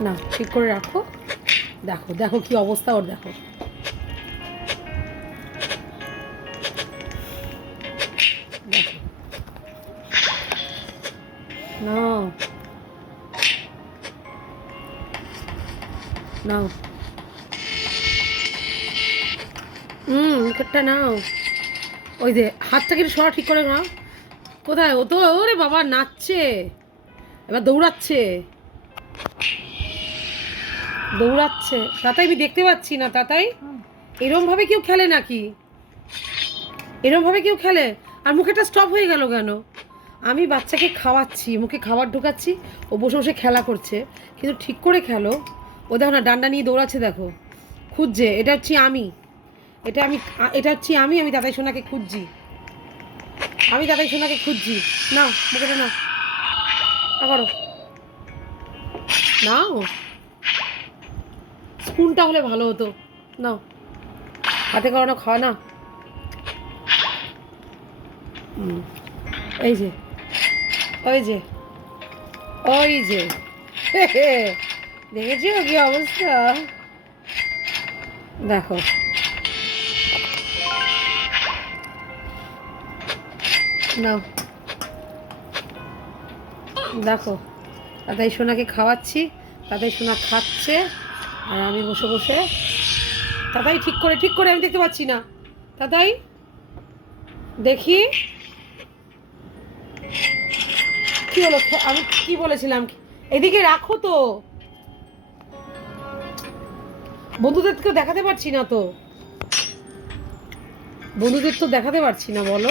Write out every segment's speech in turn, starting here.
না, ঠিক করে রাখো। দেখো দেখো কি অবস্থা ওর, দেখো। নাও। নাও। হুম, মুখেরটা নাও। ওই যে হাতটাকে একটু সরা ঠিক করে নাও। কোথায়? ও তো, ওরে বাবা, নাচছে। এবার দৌড়াচ্ছে। দৌড়াচ্ছে। তাতাই আমি দেখতে পাচ্ছি না, তাতাই। এরম ভাবে কেউ খেলে নাকি? এরম ভাবে কেউ খেলে? আর মুখেটা স্টপ হয়ে গেল কেন? আমি বাচ্চাকে খাওয়াচ্ছি, মুখে খাবার ঢোকাচ্ছি, ও বসে বসে খেলা করছে। কিন্তু ঠিক করে খেলো। ও দেখো না, ডান্ডা নিয়ে দৌড়াচ্ছে দেখো। খুঁজছে, এটা হচ্ছে আমি। এটা আমি, এটা হচ্ছে আমি আমি দাদাই সোনাকে খুঁজছি। আমি দাদাই সোনাকে খুঁজছি। নাও, মুখেটা আ, করো। নাও। স্পুনটা হলে ভালো হতো। নাও। হাতে করানো খাওয়া না? এই যে। ওই যে। ওই যে। দেখেছ কি অবস্থা? দেখো। নাও। দেখো। তাতাই সোনাকে খাওয়াচ্ছি, তাতাই সোনা খাচ্ছে। আর আমি বসে বসে তাতাই ঠিক করে ঠিক করে আমি দেখতে পাচ্ছি না। তাতাই দেখি। কি হলো? আমি কি বলেছিলাম? এদিকে রাখো তো। বন্ধুদেরকে দেখাতে পারছি না তো। বন্ধুদের তো দেখাতে পারছি না, বলো।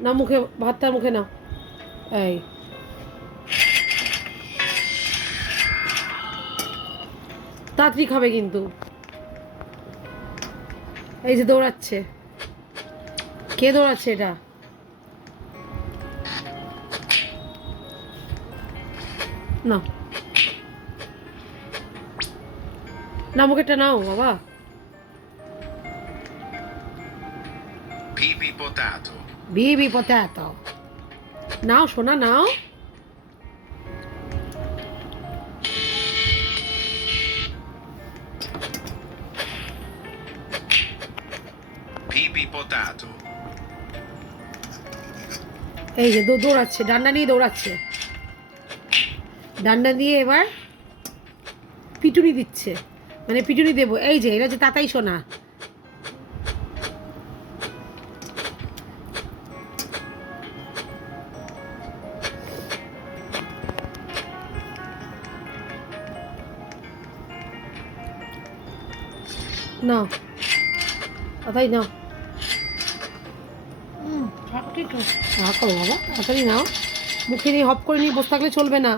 না, মুখে, ভাতটা মুখে না এই। তাড়াতাড়ি খাবে কিন্তু। এই যে দৌড়াচ্ছে। কে দৌড়াচ্ছে এটা? না। না মুখেরটা নাও বাবা। Bibi potato. বিবি পটাতো নাও সোনা নাও। এই যে দৌড়াচ্ছে, ডান্ডা নিয়ে দৌড়াচ্ছে। ডান্ডা দিয়ে এবার পিটুনি দিচ্ছে। মানে পিটুনি দেবো। এই যে এটা যে তাতাই সোনা। নাও। তাতাই তাড়াতাড়ি নাও। মুখে নিয়ে হপ করে নিয়ে বসে থাকলে চলবে না।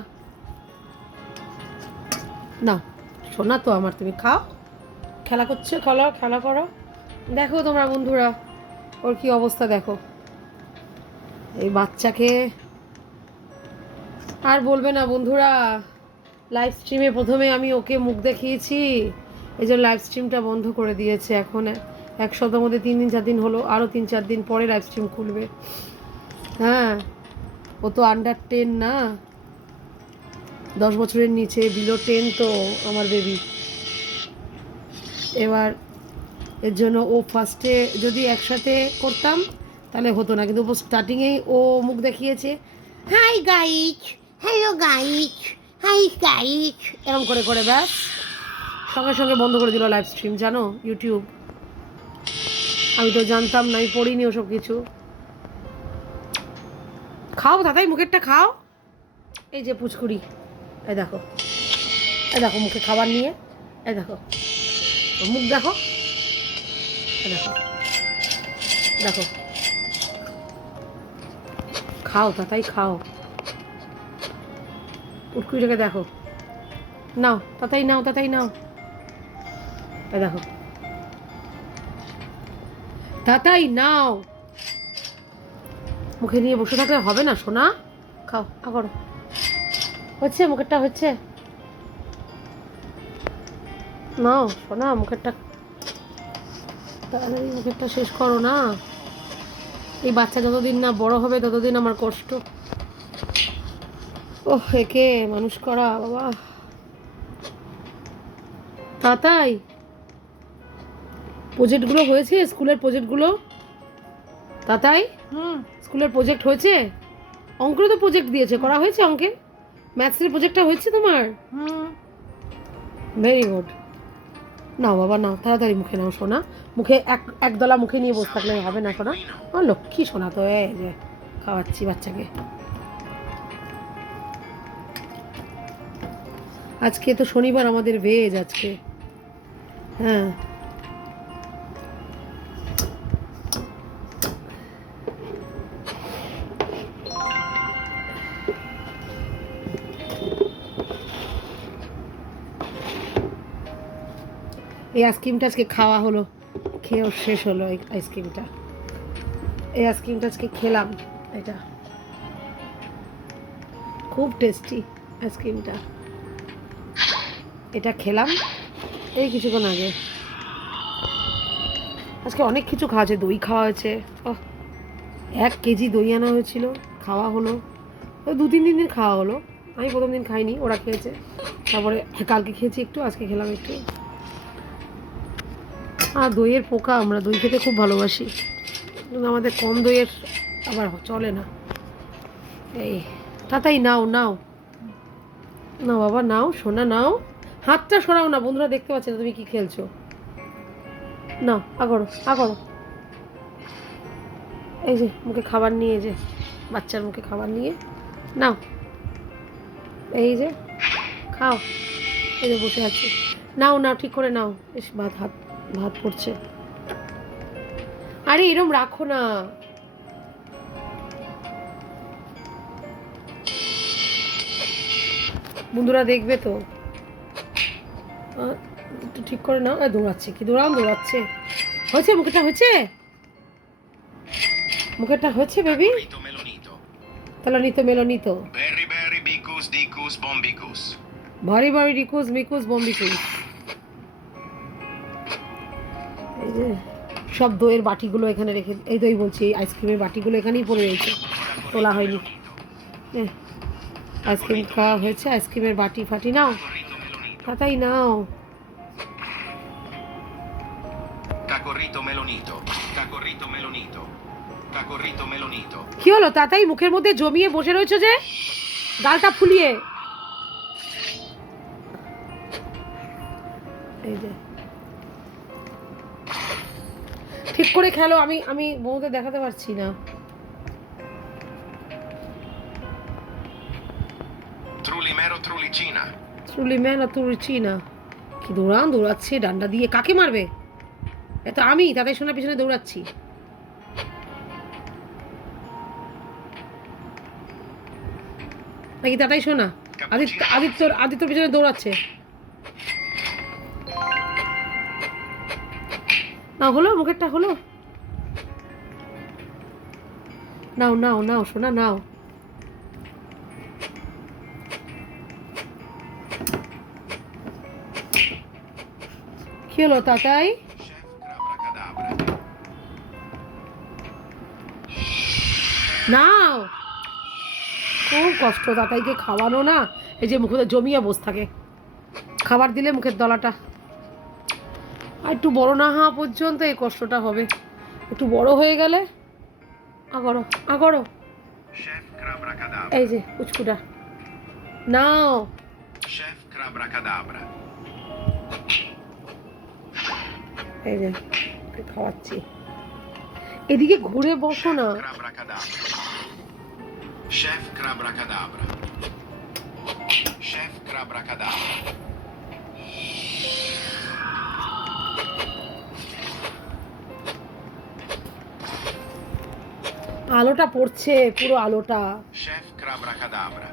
না শোনা তো আমার, তুমি খাও। খেলা করছ? খেলা খেলা করো। দেখো তোমরা বন্ধুরা, ওর কি অবস্থা দেখো। এই বাচ্চাকে আর বলবে না বন্ধুরা লাইভ স্ট্রিমে প্রথমে আমি ওকে মুখ দেখিয়েছি, এই যে লাইভ স্ট্রিমটা বন্ধ করে দিয়েছে এখন। এক সপ্তাহের মধ্যে তিন দিন, চার দিন হলো, আরও তিন, চার দিন পরে লাইভ স্ট্রিম খুলবে। হ্যাঁ ও তো আন্ডার টেন না। দশ বছরের নিচে বিলো টেন তো আমার বেবি এবার এর জন্য ও ফার্স্টে যদি একসাথে করতাম, তাহলে হতো না। কিন্তু স্টার্টিংয়েই ও মুখ দেখিয়েছে হাই গাইক হ্যালো গাইক হাই গাইক এরকম করে করে ব্যাস। সঙ্গে সঙ্গে বন্ধ করে দিল লাইভ স্ট্রিম জানো? ইউটিউব আমি তো জানতাম না, আমি পড়িনি ওসব কিছু। খাও দাদাই মুখেরটা খাও। এই যে পুচকুড়ি, এই দেখো। এই দেখো মুখে খাবার নিয়ে, এই দেখো। মুখ দেখো। দেখো। দেখো। খাও তাতাই খাও। পুটকুড়িটাকে দেখো। নাও তাতাই নাও তাতাই নাও। দেখো। তাতাই নাও। মুখে নিয়ে বসে থাকলে হবে না, সোনা? খাও খা করো। হচ্ছে, মুখেরটা হচ্ছে। নাও, সোনা, মুখেরটা। তাড়াতাড়ি মুখেরটা শেষ করো না। এই বাচ্চা যতদিন না বড় হবে, ততদিন আমার কষ্ট। ও একে, মানুষ করা, বাবা। তাতাই। প্রজেক্টগুলো হয়েছে? স্কুলের প্রজেক্টগুলো তাতাই? হুম। স্কুলের প্রজেক্ট হয়েছে? অঙ্কের তো প্রজেক্ট দিয়েছে। করা হয়েছে অঙ্কে? ম্যাথসের প্রজেক্টটা হয়েছে তোমার? হুম। ভেরি গুড নাও বাবা নাও তাড়াতাড়ি মুখে নাও সোনা। মুখে এক একদলা মুখে নিয়ে বসে থাকলে হবে না সোনা। আমার লক্ষ্মী সোনা তো এই যে খাওয়াচ্ছি বাচ্চাকে। আজকে তো শনিবার আমাদের ভেজ আজকে। হ্যাঁ। এই আইসক্রিমটা আজকে খাওয়া হলো, খেয়েও শেষ হলো এই আইসক্রিমটা। এই আইসক্রিমটা আজকে খেলাম, এটা। খুব টেস্টি আইসক্রিমটা। এটা খেলাম এই কিছুক্ষণ আগে। আজকে অনেক কিছু খাওয়া হয়েছে দই খাওয়া হয়েছে এক কেজি দই আনা হয়েছিল, খাওয়া হলো। দু তিন দিন দিন খাওয়া হলো। আমি প্রথম দিন খাইনি, ওরা খেয়েছে। তারপরে কালকে খেয়েছি একটু, আজকে খেলাম একটু। আর দইয়ের পোকা আমরা দই খেতে খুব ভালোবাসি। কিন্তু আমাদের কম দইয়ের আবার চলে না। এই, তাতাই নাও নাও। নাও বাবা, নাও, সোনা নাও। হাতটা সরাও না, বন্ধুরা দেখতে পাচ্ছে না তুমি কি খেলছো। নাও আগরো আগরো এই যে, মুখে খাবার নিয়ে যে, বাচ্চার মুখে খাবার নিয়ে। নাও। এই যে, খাও। এই যে বসে আছে। নাও নাও, ঠিক করে নাও। বেশ ভাত হাত। ভাত পড়ছে আরে এরম রাখো না। বন্ধুরা দেখবে তো। একটু ঠিক করে নাও। দৌড়াচ্ছে কি? দৌড়াও দৌড়াচ্ছে। হয়েছে? মুখেটা হয়েছে? মুখেরটা হয়েছে বেবি. তাহলে নিত মেলো নিত. ভারী ভারী রিকুজ মিকুজ এই যে সব দইয়ের বাটিগুলো এখানে রেখে এই দই বলছি এই আইসক্রিমের বাটিগুলো এখানেই পড়ে রয়েছে। তোলা হয়নি। আইসক্রিম খাওয়া হয়েছে আইসক্রিমের বাটি ফাটি নাও। তাতাই নাও. কি হলো? তাতাই মুখের মধ্যে জমিয়ে বসে রয়েছে যে? গালটা ফুলিয়ে। এই যে। ঠিক করে খেলো আমি আমি বউতে দেখাতে পারছি না। কি দৌড়ান দৌড়াচ্ছে ডান্ডা দিয়ে কাকে মারবে? এত আমি তাদের শোনা পিছনে দৌড়াচ্ছি। নাকি তাতাই শোনা? আদিত্য আদিত্যর আদিত্যর পিছনে দৌড়াচ্ছে। হলো, মুখেরটা হলো। নাও নাও নাও শোনা নাও। কি হলো, তাতাই? নাও। খুব কষ্ট, তাতাইকে খাওয়ানো না, এই যে মুখে জমিয়ে বস থাকে। খাবার দিলে মুখের দলাটা। আর একটু বড় না হওয়া পর্যন্ত এই কষ্টটা হবে। একটু বড় হয়ে গেলে আগর আগর এই যে উচকুটা নাও। এই যে খাওয়াচ্ছি। এদিকে ঘুরে বসো না। Chef Krabrakadabra. Chef Krabrakadabra. আলোটা পড়ছে পুরো আলোটা। Chef Abracadabra.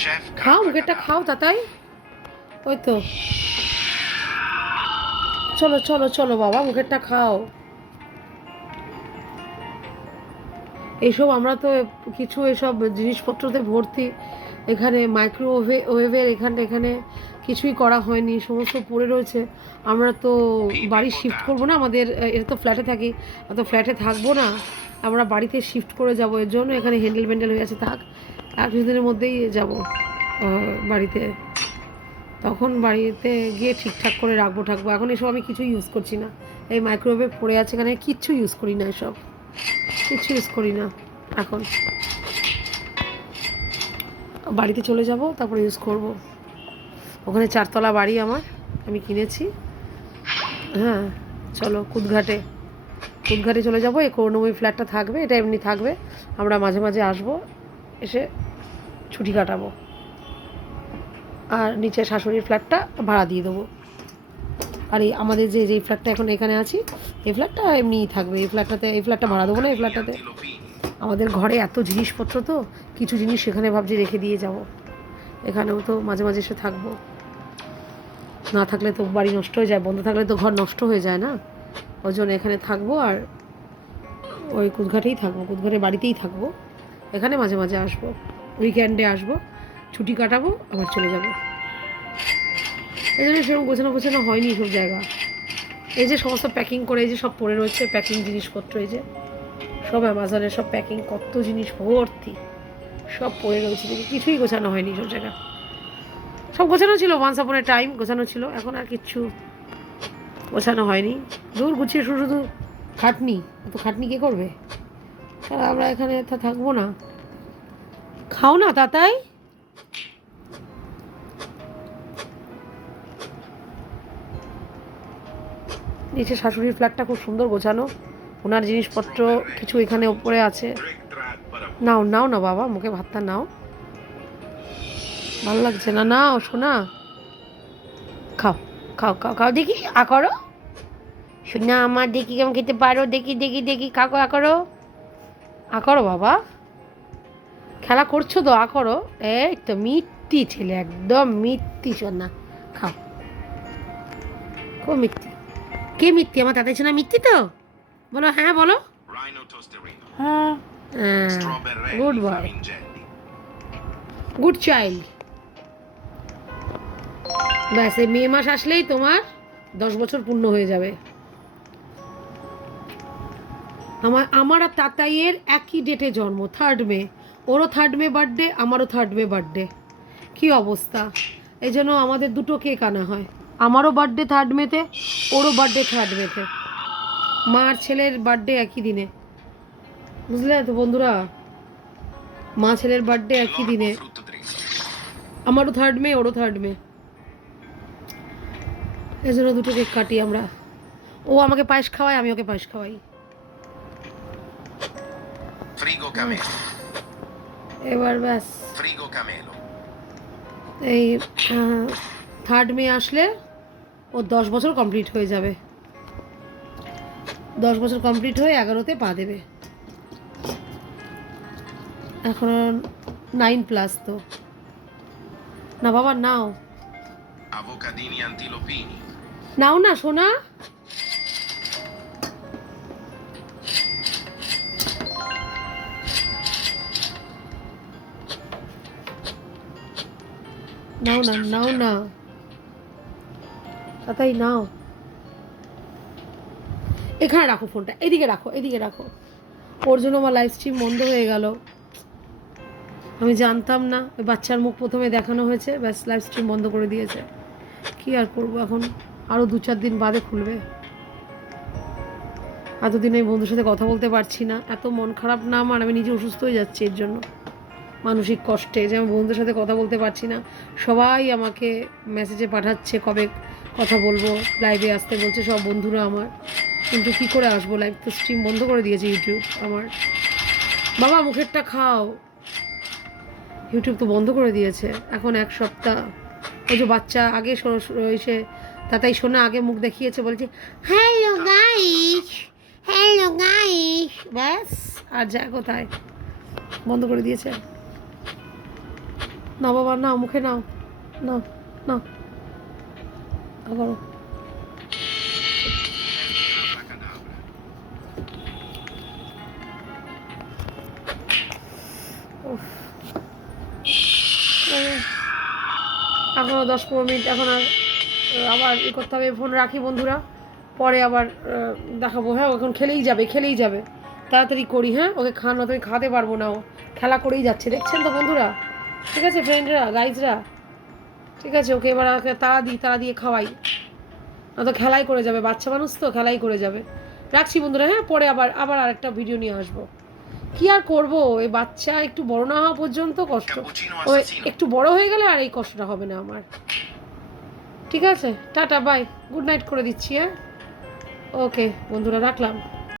Chef খাও মুখেরটা খাও তাতাই। ওই তো। চলো চলো চলো বাবা মুখেরটা খাও। এইসব আমরা তো কিছু এসব জিনিসপত্রতে ভর্তি এখানে মাইক্রোওয়েভে ওয়েভের এখানে এখানে কিছুই করা হয়নি, সমস্ত পড়ে রয়েছে। আমরা তো বাড়ি শিফট করব না, আমাদের এটা তো ফ্ল্যাটে থাকি তো ফ্ল্যাটে থাকব না। আমরা বাড়িতে শিফট করে যাব, এর জন্য এখানে হ্যান্ডেল ব্যান্ডেল হয়ে আছে, থাক। এক কিছুদিনের মধ্যেই যাব বাড়িতে। তখন বাড়িতে গিয়ে ঠিকঠাক করে রাখব, ঠাকবো। এখন এসব আমি কিছু ইউজ করছি না। এই মাইক্রোওয়েভে পড়ে আছে, এখানে কিচ্ছু ইউজ করি না এসব। কিচ্ছু ইউজ করি না, এখন। বাড়িতে চলে যাব, তারপরে ইউজ করব। ওখানে চারতলা বাড়ি আমার, আমি কিনেছি। হ্যাঁ চলো কুদঘাটে কুদঘাটে চলে যাব, এই করুণময়ী ফ্ল্যাটটা থাকবে, এটা এমনি থাকবে। আমরা মাঝে মাঝে আসব, এসে ছুটি কাটাবো। আর নিচে শাশুড়ির ফ্ল্যাটটা ভাড়া দিয়ে দেবো। আর এই আমাদের যে যেই ফ্ল্যাটটা এখন এখানে আছি, এই ফ্ল্যাটটা এমনিই থাকবে। এই ফ্ল্যাটটাতে এই ফ্ল্যাটটা ভাড়া দেবো না, এই ফ্ল্যাটটাতে. আমাদের ঘরে এত জিনিসপত্র তো, কিছু জিনিস সেখানে ভাবছি রেখে দিয়ে যাব। এখানেও তো মাঝে মাঝে এসে থাকব। না থাকলে তো বাড়ি নষ্ট হয়ে যায়, বন্ধ থাকলে তো ঘর নষ্ট হয়ে যায় না। ওই জন্য এখানে থাকব আর ওই কুদঘাটেই থাকব, কুদঘাটে বাড়িতেই থাকব। এখানে মাঝে মাঝে আসব উইকেন্ডে আসব, ছুটি কাটাবো, আবার চলে যাব। এই জন্য সেরকম গোছানো গোছানো হয়নি সব জায়গা। এই যে সমস্ত প্যাকিং করে, এই যে সব পড়ে রয়েছে প্যাকিং জিনিসপত্র, এই যে। সব অ্যামাজনের সব প্যাকিং কত জিনিস ভর্তি। সব পড়ে রয়েছে দেখি, কিছুই গোছানো হয়নি সব জায়গা সব গোছানো ছিল ওয়ান্স আপনের টাইম গোছানো ছিল, এখন আর কিচ্ছু গোছানো হয়নি। দূর গুছিয়ে শুধু শুধু খাটনি। এত খাটনি কে করবে? আমরা এখানে তা থাকব না। খাও না তাতাই। নিচে শাশুড়ির ফ্ল্যাটটা খুব সুন্দর গোছানো। ওনার জিনিসপত্র কিছু এখানে ওপরে আছে। নাও নাও না বাবা, মুখে ভাতটা নাও। ভালো লাগছে না, নাও শোনা খাও খাও খাও খাও। দেখি, আ করো। শোনা আমার দেখি কেমন খেতে পারো। দেখি দেখি দেখি কাকো আ করো। করো বাবা। খেলা করছ তো, আ করো। এই তো মিথ্যি ছেলে, একদম মিথ্যি শোনা খাও। খুব মিথ্যি কে মিথ্যি আমার তাদের শোনা মিথ্যি তো? বলো হ্যাঁ বলো। হ্যাঁ। গুড বয় গুড চাইল্ড ব্যাস এই মে মাস আসলেই তোমার দশ বছর পূর্ণ হয়ে যাবে। আমার আমার আর তাতাইয়ের একই ডেটে জন্ম থার্ড মে। ওরও থার্ড মে বার্থডে আমারও থার্ড মে বার্থডে কি অবস্থা? এই জন্য আমাদের দুটো কেক আনা হয়। আমারও বার্থডে থার্ড মেতে ওরও বার্থডে থার্ড মেতে মার ছেলের বার্থডে একই দিনে। বুঝলে তো বন্ধুরা? মা ছেলের বার্থডে একই দিনে. আমারও থার্ড মে ওরও থার্ড মে এই জন্য দুটো কেক কাটি আমরা। ও আমাকে পায়েস খাওয়াই আমি ওকে পায়েস খাওয়াই। এবার ব্যাস। এই থার্ড মে আসলে ও দশ বছর কমপ্লিট হয়ে যাবে। দশ বছর কমপ্লিট হয়ে এগারোতে পা দেবে। এখন নাইন প্লাস তো। না বাবা নাও। নাও না সোনা। নাও না নাও না। তাই নাও। এখানে রাখো ফোনটা, এদিকে রাখো এদিকে রাখো। ওর জন্য আমার লাইভ স্ট্রিম বন্ধ হয়ে গেল। আমি জানতাম না, ওই বাচ্চার মুখ প্রথমে দেখানো হয়েছে, ব্যাস লাইভ স্ট্রিম বন্ধ করে দিয়েছে। কি আর করব এখন? আরও দু চার দিন বাদে খুলবে। এতদিন আমি বন্ধুর সাথে কথা বলতে পারছি না, এত মন খারাপ না আমার, আমি নিজে অসুস্থ হয়ে যাচ্ছি এর জন্য। মানসিক কষ্টে, যে আমি বন্ধুদের সাথে কথা বলতে পারছি না, সবাই আমাকে মেসেজে পাঠাচ্ছে কবে কথা বলব লাইভে আসতে বলছে সব বন্ধুরা আমার। কিন্তু কি করে আসব? লাইভ তো স্ট্রিম বন্ধ করে দিয়েছে ইউটিউব আমার। বাবা, মুখেরটা খাও। ইউটিউব তো বন্ধ করে দিয়েছে। এখন এক সপ্তাহ। ওই যে বাচ্চা আগে এসে তাতাই শোনা আগে মুখ দেখিয়েছে, বলছে হ্যালো গাইস হ্যালো গাইস ব্যাস আর যায় কোথায়? বন্ধ করে দিয়েছে। না বাবা, নাও, মুখে নাও। নাও নাও। Abracadabra. এখনও দশ পনেরো মিনিট, এখন আর আবার ই করতে হবে, ফোন রাখি বন্ধুরা। পরে আবার দেখাবো হ্যাঁ এখন খেলেই যাবে খেলেই যাবে। তাড়াতাড়ি করি হ্যাঁ ওকে খান না তো আমি খাওয়াতে পারব না ও। খেলা করেই যাচ্ছে, দেখছেন তো বন্ধুরা? ঠিক আছে ফ্রেন্ডরা গাইজরা ঠিক আছে ওকে এবার তাড়া দিই তাড়া দিয়ে খাওয়াই। না তো খেলাই করে যাবে বাচ্চা মানুষ তো খেলাই করে যাবে। রাখছি বন্ধুরা হ্যাঁ পরে আবার আবার আরেকটা ভিডিও নিয়ে আসব। কি আর করব? এই বাচ্চা একটু বড় না হওয়া পর্যন্ত কষ্ট। Cappuccino ও একটু বড় হয়ে গেলে আর এই কষ্টটা হবে না আমার। ঠিক আছে টাটা বাই গুড নাইট করে দিচ্ছি হ্যাঁ? ওকে বন্ধুরা রাখলাম।